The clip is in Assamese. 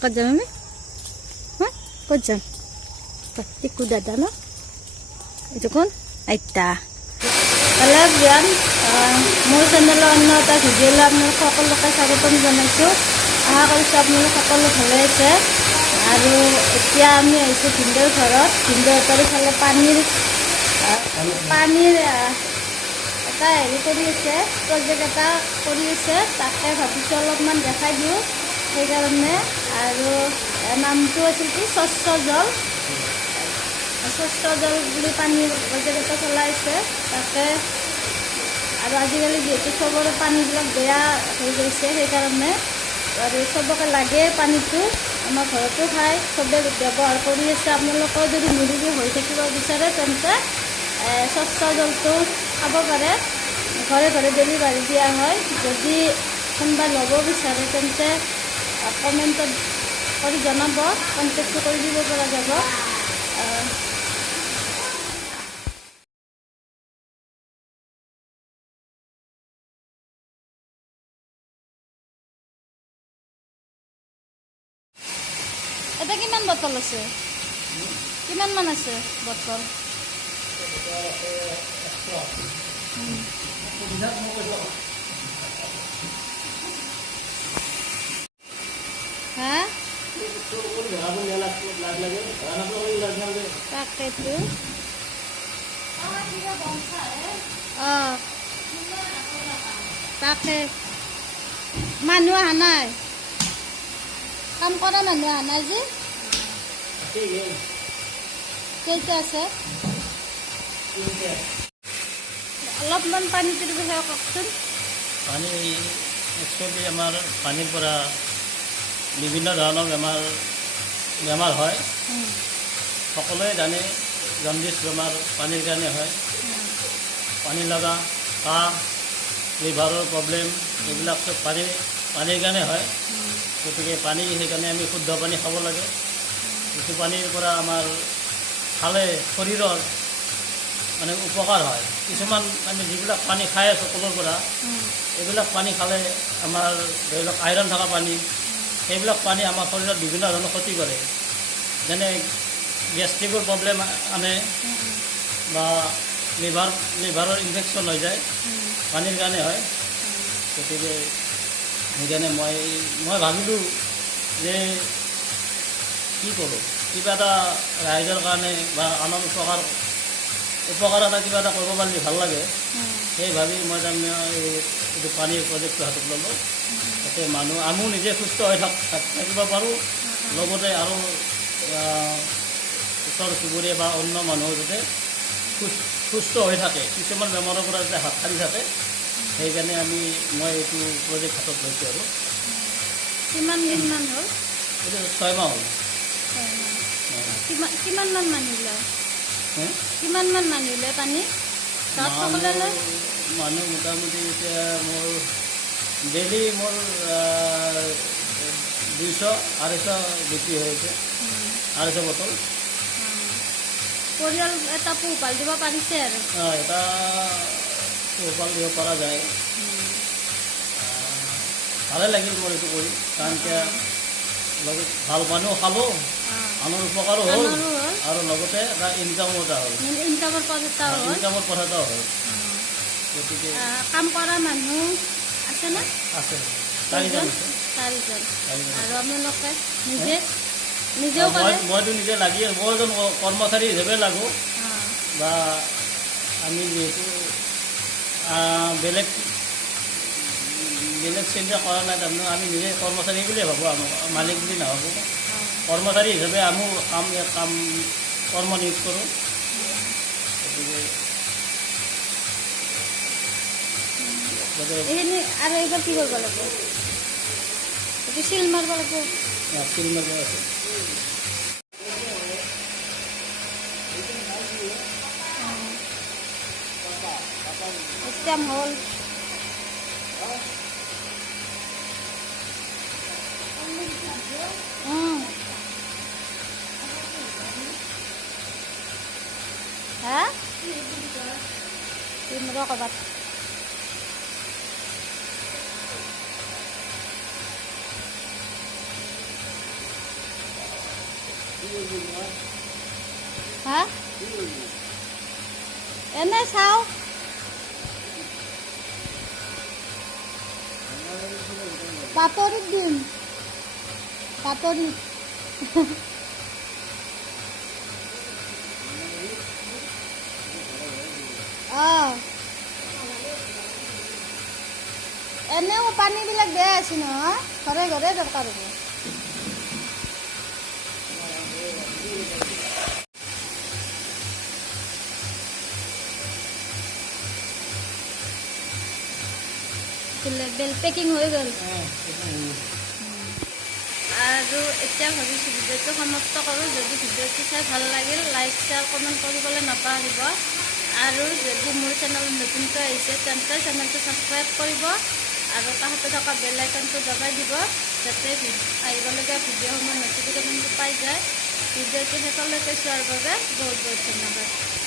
ক'ত যাম আমি হা ক'ত যাম টিকু দাদা ন এইটো কোন আইতা হেল্ল' এভৰিৱান মোৰ চেনেলৰ অন্য এটা ভিডিঅ'লৈ আপোনালোক সকলোকে স্বাগতম জনাইছোঁ। আশা কৰিছোঁ আপোনালোক সকলো ভালে আছে। আৰু এতিয়া আমি আহিছোঁ ভিনদেউৰ ঘৰত। ভিনদেউহঁতৰ ইফালে পানীৰ এটা হেৰি কৰি আছে, প্ৰজেক্ট এটা কৰি আছে, তাকে ভাবিছোঁ অলপমান দেখাই দিওঁ সেইকাৰণে। আৰু নামটো আছিল কি স্বচ্ছ জল বুলি পানীৰ প্ৰজেক্ট এটা চলাইছে তাকে। আৰু আজিকালি যিহেতু চবৰে পানীবিলাক বেয়া হৈ গৈছে সেইকাৰণে আৰু চবকে লাগে পানীটো, আমাৰ ঘৰতো খায়, চবে ব্যৱহাৰ কৰি আছে। আপোনালোকেও যদি নিৰোগী হৈ থাকিব বিচাৰে তেন্তে স্বচ্ছ জলটো খাব পাৰে। ঘৰে ঘৰে ডেলিভাৰী দিয়া হয়। যদি কোনোবাই ল'ব বিচাৰে তেন্তে কমেণ্টত কৰি জনাব, কণ্টেক্টটো কৰি দিব পৰা যাব। এটা কিমান বটল আছে? কিমান মান আছে বটল? হা তাকেতো তাকে মানুহ অহা নাই, কাম কৰা মানুহ অহা নাই যে। কেইটা আছে? অলপমান পানীটোৰ বিষয়ে কওকচোন। পানী একচুৱেলি আমাৰ পানীৰ পৰা বিভিন্ন ধৰণৰ বেমাৰ হয়। সকলোৱে জানে জণ্ডিছ বেমাৰ পানীৰ কাৰণে হয়। পানী লগা, কাহ, লিভাৰৰ প্ৰব্লেম এইবিলাক চব পানীৰ কাৰণে হয়। গতিকে পানী সেইকাৰণে আমি শুদ্ধ পানী খাব লাগে। যিটো পানীৰ পৰা আমাৰ খালে শৰীৰৰ মানে উপকাৰ হয়। কিছুমান আমি যিবিলাক পানী খাই আছোঁ কলৰ পৰা, এইবিলাক পানী খালে আমাৰ ধৰি লওক আইৰণ থকা পানী, সেইবিলাক পানী আমাৰ শৰীৰত বিভিন্ন ধৰণৰ ক্ষতি কৰে। যেনে গেষ্ট্ৰিকৰ প্ৰব্লেম আনে বা লিভাৰৰ ইনফেকশ্যন হৈ যায়, পানীৰ কাৰণে হয়। গতিকে সেইকাৰণে মই ভাবিলোঁ যে কি কৰোঁ, কিবা এটা ৰাইজৰ কাৰণে বা আনৰ উপকাৰ এটা কিবা এটা কৰিব পাৰিলে ভাল লাগে। সেই ভাবি মই তাৰমানে এইটো পানীৰ প্ৰজেক্টটো হাতত ল'লোঁ, যাতে আমিও নিজে সুস্থ হৈ থাকিব পাৰোঁ, লগতে আৰু ওচৰ চুবুৰীয়া বা অন্য মানুহৰ যাতে সুস্থ হৈ থাকে, কিছুমান বেমাৰৰ পৰা যাতে হাত সাৰি থাকে। সেইকাৰণে মই এইটো প্ৰজেক্ট হাতত লৈছোঁ। আৰু কিমান দিনমান হ'ল? এইটো 6 মাহ হ'ল। কিমানমান মানুহ লয়? কিমানমান মানুহ লয় পানী? মানুহ মোটামুটি এতিয়া মোৰ ডেইলি 200-250 বিক্ৰী হৈ আছে, 250 বটল। পৰিয়াল এটা পোহপাল দিব পাৰিছে আৰু এটা পোহপাল দিব পৰা যায়। ভালে লাগিল মোৰ এইটো কৰি, কাৰণ এতিয়া লগত ভাল মানুহ খালোঁ, আনৰ উপকাৰো হ'ল, আৰু লগতে এটা ইনকামৰ পথ এটাও হ'ল। গতিকে কাম কৰা মানুহ আছেনে? আছে, 4জন আছে। 4জন। আৰু আপোনালোকে নিজেও কৰে? মইতো নিজে লাগি, মই এজন কৰ্মচাৰী হিচাপে লাগোঁ। বা আমি যিহেতু বেলেগ চিন্তা কৰা নাই, তাৰমানে আমি নিজে কৰ্মচাৰী বুলিয়ে ভাবোঁ, মালিক বুলি নাভাবোঁ। কৰ্মচাৰী হিচাপে আমি কৰ্ম নিয়োগ কৰোঁ। গতিকে এইখিনি আৰু এইবাৰ কি কৰিব লাগিব? এইটো চিল মাৰিব লাগিব। চিল মাৰিব আছে। ষ্টেম হ'ল। হা ক'ৰবাত হা এনে চাওঁ বাতৰিত দিম বাতৰিত অঁ এনেও পানীবিলাক বেয়া আছে নহয় ঘৰে ঘৰে দৰকাৰ হ'ব বেল পেকিং হৈ গ'ল আৰু এতিয়া ভাবিছোঁ ভিডিঅ'টো সমাপ্ত কৰোঁ যদি ভিডিঅ'টো চাই ভাল লাগিল লাইক শ্বেয়াৰ কমেণ্ট কৰিবলৈ নাপাহৰিব আৰু যদি মোৰ চেনেলত নতুনকৈ আহিছে তেন্তে চেনেলটো ছাবস্ক্ৰাইব কৰিব আৰু কাষতে থকা বেল আইকনটো দবাই দিব যাতে আহিবলগীয়া ভিডিঅ'সমূহ নটিফিকেশ্যনটো পাই যায় ভিডিঅ'টো শেষলৈকে চোৱাৰ বাবে বহুত বহুত ধন্যবাদ